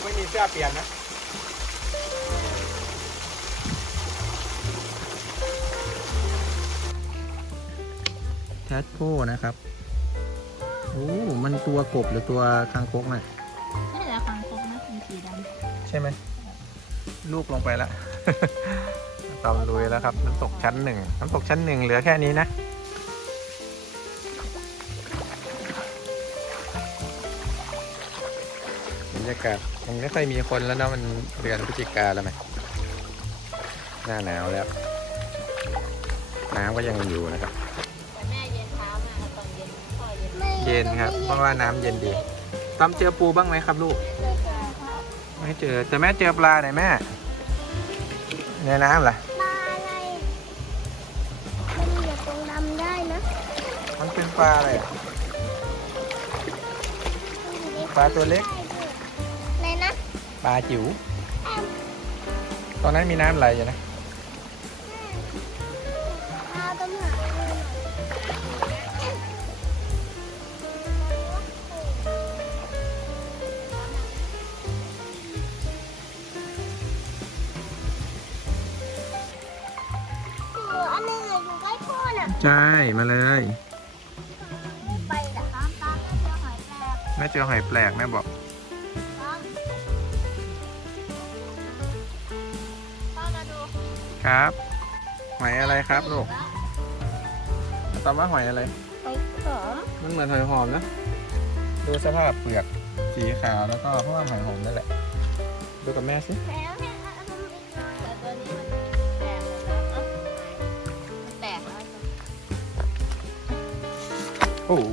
เสื้อเปลี่ยนนะแทสโพนะครับ โอ้ มันตัวกบหรือตัวคางคกน่ะนี่แหละคังคกนะเป็นสีดใช่ไหม ลูกลงไปแล้วตอมลุยแล้วครับ น้ำตกชั้นหนึ่ง น้ำตกชั้นหนึ่งเหลือแค่นี้นะ รรยากาศมันไม่ค่อยมีคนแล้วเนอะมันเดือนพฤศจิกาแล้วไหมหน้าหนาวแล้ว น้ำก็ยังอยู่นะครับำแต่แม่เย็นเช้ามากตอนเย็นพ่อเย็นเย็นครับ เพราะว่าน้ำเย็นดีตอมเจอปูบ้างไหมครับลูก ไม่เจอแต่แม่เจอปลาไหนแม่ ในน้ำเหรอปลาอะไรมันอยู่ตรงดำได้นะมันเป็นปลาอะไรอะมันอยู่ในปลาตัวเล็กไหนนะ ปลาจิ๋วตอนนั้นมีน้ำไหลอยู่นะปลาตรงหาเอออันหนึงอะอยู่ใกล้พ่อน่ะใช่มาเลยไปเหรอครับตามแม่เจอหอยแปลกแม่เจอหอยแปลกแม่บอก ครับ หอยอะไรครับลูกตอบว่าหอยอะไร หอยขมมันเหมือนหอยหอมนะ ดูสภาพเปลือกสีขาวแล้วก็เพราะว่าหอยหอมนั่นแหละ ดูกับแม่สิแล้วเนี่ยเอาเอาอีกหน่อยแต่ตัวนี้มันแตกหมดแล้วเอ้ามันแตกแล้วโอ้โห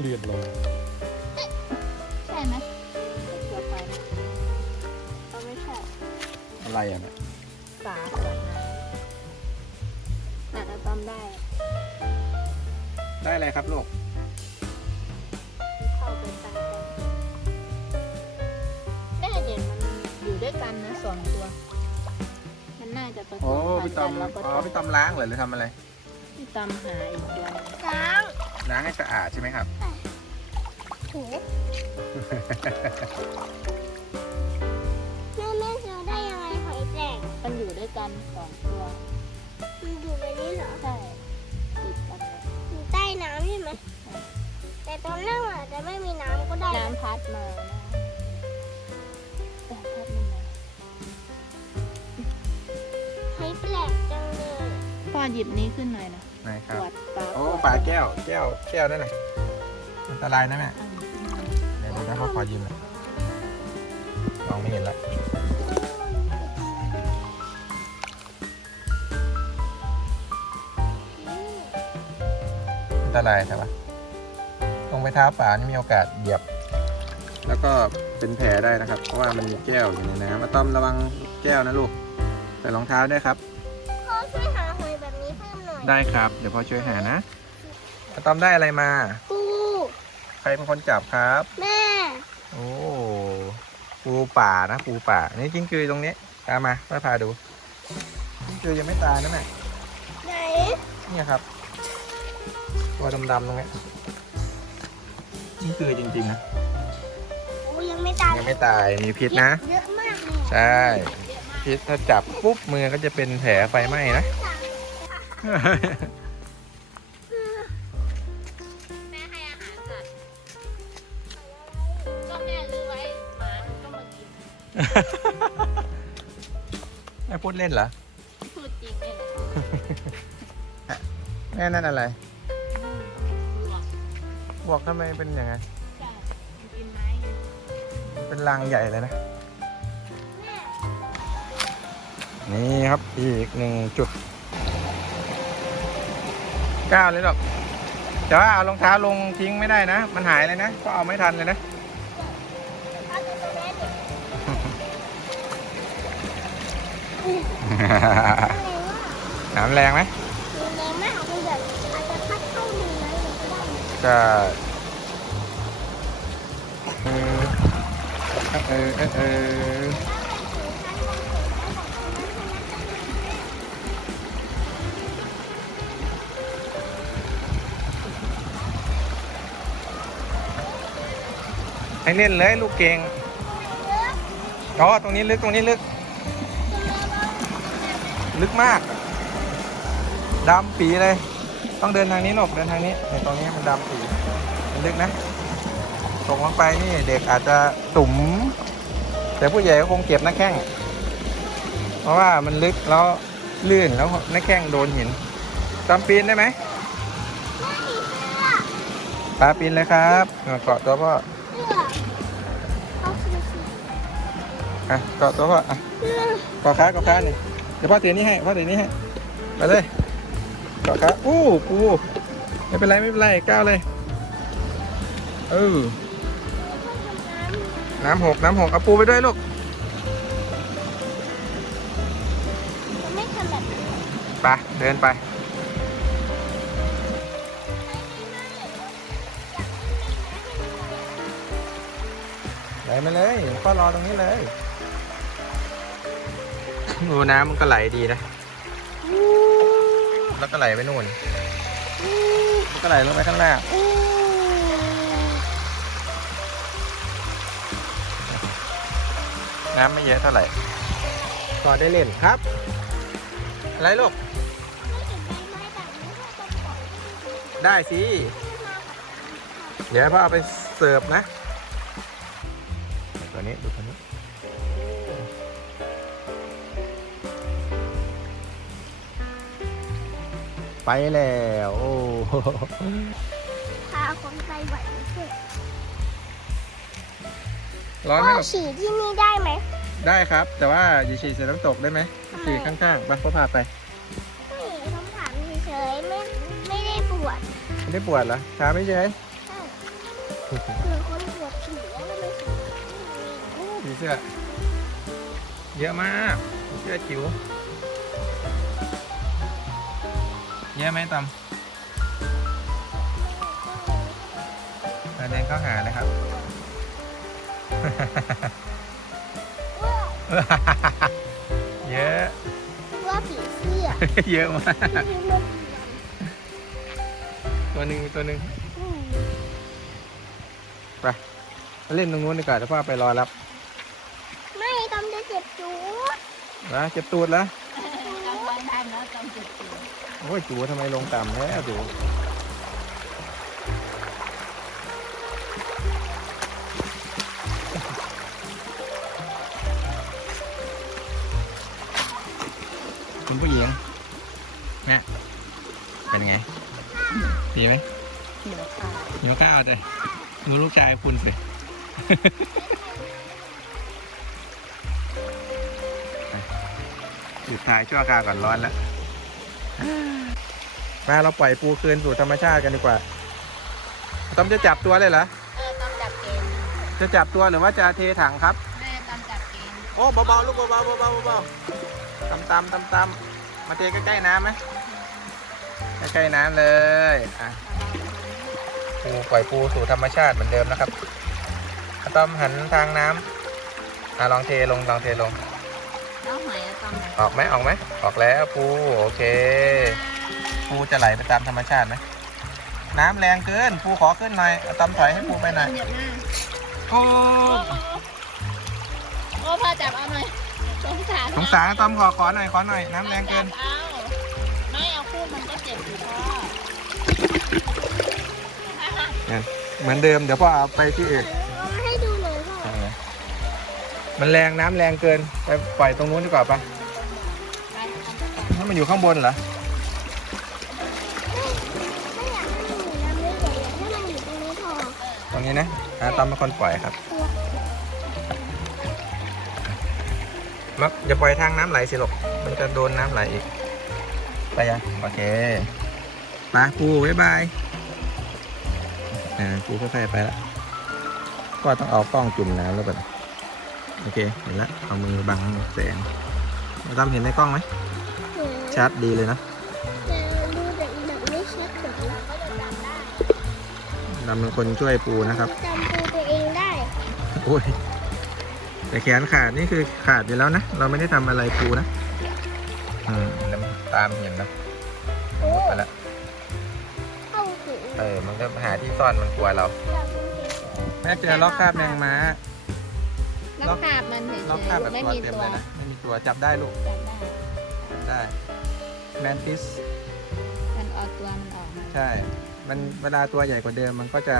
เลือดลงใช่ไหมเกือบไปนะเอาไม่ใช่อะไรอะเนี่ยฝาขวดน้ำแต่เราต้มได้ได้อะไรครับลูก เข้าเป็นตากันแม่เห็นมันอยู่ด้วยกันนะสองตัว มันน่าจะผสมโอ้พันพี่ธุ์ตอกัมนแล้วก็อ๋อพี่ตอมล้างเหรอหรือทำอะไร พี่ตอมหาอีกตัวหนึ่งล้างล้างให้สะอาดใช่ไหมครับ ถู วยกันสองตัวมันอยู่ในนี้เหรอใช่ติดกันเลยอยู่ใต้น้ำใช่ไหมแต่ตอนนั่งอาจจะไม่มีน้ำก็ได้น้ำพัดมานะแต่พัดมันมาหอยแปลกจังเลยพ่อหยิบนี้ขึ้นหน่อยนะไหนคตรัรบวจปลาโอ้ปลาแก้ว แก้ว แก้วนั่นน่ะอันตรายนะแม่อันนี้ขึ้นมาเดี๋ยวเดี๋ยวนะพ่อขอยืมหน่อยมองไม่เห็นละ อันตรายใช่ปะลงไปเท้าป่านี่มีโอกาสเหยียบ แล้วก็เป็นแผลได้นะครับ เพราะว่ามันมีแก้วอยู่ในน้ำมาต้อมระวังแก้วนะลูกใส่รองเท้าด้วยครับพ่อช่วยหาหอยแบบนี้เพิ่มหน่อยได้ครับ เดี๋ยวพ่อช่วยหานะมาต้อมได้อะไรมา ปูใครเป็นคนจับครับ แม่ โอ้ปูป่านะปูป่า นี่กิ้งกือตรงนี้ตามมาพ่อพาดูกิ้งกือยังไม่ตายนะแม่ไหน เนี่ยครับ ตัวดำๆตรงนี้กิ้งกือจริงๆนะโอ้ยังไม่ตายยังไม่ตายมีพิษนะ เยอะมากเลยใช่ พิษถ้าจับปุ๊บมือก็จะเป็นแผลไฟไหม้นะ แม่ให้อาหารสัตว์ก็แม่ลือไว้หมามันก็มากินแม่พูดเล่นเหรอ พูดจริงเนี่ยแหละ แม่นั่นอะไรหลอก บอกทำไมเป็นอย่างไงใช่มันกินไม้ไงเป็นรังใหญ่เลยนะนี่ครับอีกหนึ่งจุดก้าวเลยหรอกแต่ว่าเอารองเท้าลงทิ้งไม่ได้นะ มันหายเลยนะก็เอาไม่ทันเลยนะ เอาตัวตัวแม่ดิอะไรวะน้ำแรงไหม ก็เออเออเออให้เล่นเลยลูกเก่งเยอะอ๋อตรงนี้ลึกตรงนี้ลึก ลึกมาก ดำปีเลย ต้องเดินทางนี้หลบเดินทางนี้ในตรงนี้มันดำปีมันลึกนะตกลงไปนี่เด็กอาจจะตุ่มแต่ผู้ใหญ่ก็คงเก็บหน้าแข้งเพราะว่ามันลึกแล้วลื่นแล้วหน้าแข้งโดนหินจำปีนได้ไหมปลาปีนเลยครับเกาะตัวพ่อเสื้อเอาสีสีอะเกาะตัวพ่ออะเสื้อเกาะขาเกาะขานี่เดี๋ยวพ่อเตียนี่ให้พ่อเตียนี่ให้ไปเลย เกาะขาอู้ปูไม่เป็นไรไม่เป็นไรก้าวเลยเออน้ำหกน้ำหกเอาปูไปด้วยลูกจะไม่ทำแบบนี้ไปเดินไปไหลมาเลยพ่อรอตรงนี้เลยดูน้ำมันก็ไหลดีนะ แล้วก็ไหลไปนู่นมันก็ไหลลงไปข้างล่างน้ำไม่เยอะเท่าไหร่พอได้เล่นครับ อะไรลูก ได้สิ เดี๋ยวพ่อเอาไปเสิร์ฟนะ ตัวนี้ดูตัวนี้ ไปแล้วโอ้โหพาคนไปไหวช่วยร้อนไหมพ่อลูกฉี่ที่นี่ได้ไหมได้ครับ แต่ว่าอย่าฉีดเสร็จน้ำตกได้ไหมฉีดข้างๆไปพ่อพาไปไม่คำถามเฉยๆไม่ไม่ได้ปวดไม่ได้ปวดเหรอชาไม่ใช่เผื่อคนปวดฉี่แล้วก็ไม่ฉี่ผีเสื้อเยอะมากผีเสื้อจิ๋ว เยอะไหมตอมมาเดินเข้าหาเลยครับ เยอะ ว่าผีเสื้อเยอะมากที่ไม่ตัวหนึ่งมีตัวหนึ่งอืมไปเล่นตรงนู้นดีกว่าเดี๋ยวพ่อไปรอรับ ไม่ตอมจะเจ็บจูดนะเจ็บตูดแล้วกำไว้ได้นะกำจุดจุด โอ้ยจูทำไมลงต่ำแล้จูคุณผู้หญิงแม่เป็นไง ดีไหมเขียวขาวหิวข้าวเลยดูลูกชายคุณสิ หยุดถ่ายชั่วคราวก่อนร้อนแล้ว มาเราปล่อยปูคืนสู่ธรรมชาติกันดีกว่าต้อมจะจับตัวเลยเหรอเออตำจับเกณฑ์จะจับตัวหรือว่าจะเทถังครับ แม่ตำจับเกณฑ์โอ้เบาๆลูกเบาๆเบาๆเบาๆตำตำตำตำมาเทใกล้ๆน้ำไหมใกล้ๆน้ำเลยอะปูปล่อยปูสู่ธรรมชาติเหมือนเดิมนะครับอะต้อมหันทางน้ำอะลองเทลงลองเทลง แล้วหอยอะตำนะออกไหมออกไหม ออกแล้วปูโอเค ปูจะไหลไปตามธรรมชาติไหมน้ำแรงเกินปูขอขึ้นหน่อยอะต้อมถอยให้ปูไปหน่อยเหยียบหน้าโอ้โอ้พ่อจับเอาหน่อยสงสารสงสารอะต้อมขอขอหน่อยขอหน่อยน้ำแรงเกินจับเอาไม่เอาคู่มันก็เจ็บอยู่พ่อเหมือนเดิมเดี๋ยวพ่อเอาไปที่อื่นเอามาให้ดูหน่อยพ่อมันแรงน้ำแรงเกินไปปล่อยตรงนู้นดีกว่าปะไปทำจับถ้า มันอยู่ข้างบนเหรอไม่อยากให้มันอยู่น้ำไม่ใหญ่อยามันอยู่ตรงนี้พอตรงนี้นะอาตอมเป็นคนปล่อยครับมักอย่าปล่อยทางน้ำไหลสิลูกมันจะโดนน้ำไหลอีก ไปยัง โอเค มาปูบ๊ายบายอ่าปูค่อยๆไปล้วก็ต้องเอากล้องจุ่มน้ำแล้วก่อนโอเค เห็นแล้วเอามือบังแสงอามเห็นในกล้องไหม ชัดดีเลยนะจะดูแต่อีแบบไม่ชัดแบบเราก็จะจำได้ดำเป็นคนช่วยปูนะครับจำตัวตัวเองได้โอ้ยแต่แขนขาดนี่คือขาดอยู่แล้วนะ เราไม่ได้ทำอะไรปูนะ อืมน้ำตามเห็นนะโอ้ไปละเข้าถึงเออ มันก็หาที่ซ่อนมันกลัวเรา เราเป็นเด็กแม่เจอล็อกคราบแมงม้านอกคราบมันเฉยนอกคราบแบบๆไม่ตัวมีเต็มตัวเลยนะ ไม่มีตัวจับได้ลูกจับได้ ได้ แมนทิส มันเอาตัวมันออกมาใช่ มันเวลาตัวใหญ่กว่าเดิมมันก็จะ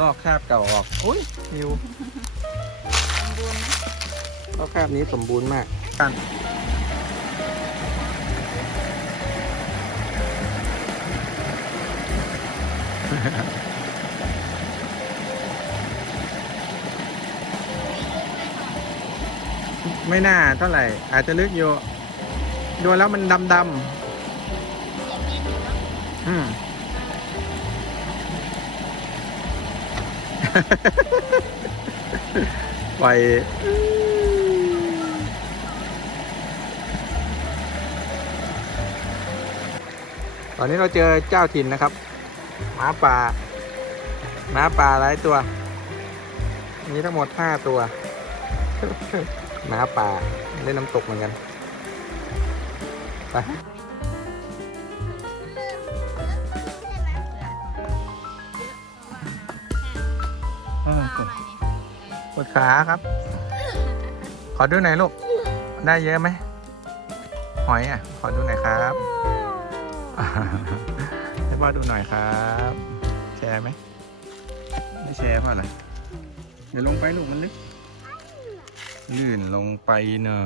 ลอกคราบเก่าออก อุ้ยนิวสมบูรณ์นะลอกคราบนี้สมบูรณ์มากกันไม่น่าเท่าไหร่ อาจจะลึกอยู่ ดูแล้วมันดำดำๆอืมปล่อยตอนนี้เราเจอเจ้าถิ่นนะครับหมาป่าหมาป่าหลายตัว มีทั้งหมดห้าตัวหมาป่าเล่นน้ำตกเหมือนกัน ไปเออกดกดขาครับ ขอดูหน่อยลูก ได้เยอะไหม หอยอะ ขอดูหน่อยครับให้พ่อดูหน่อยครับ แชร์ไหม ไม่แชร์เพราะอะไรเดี๋ยวลงไปลูกมันลึก ลื่นลงไปเนอะ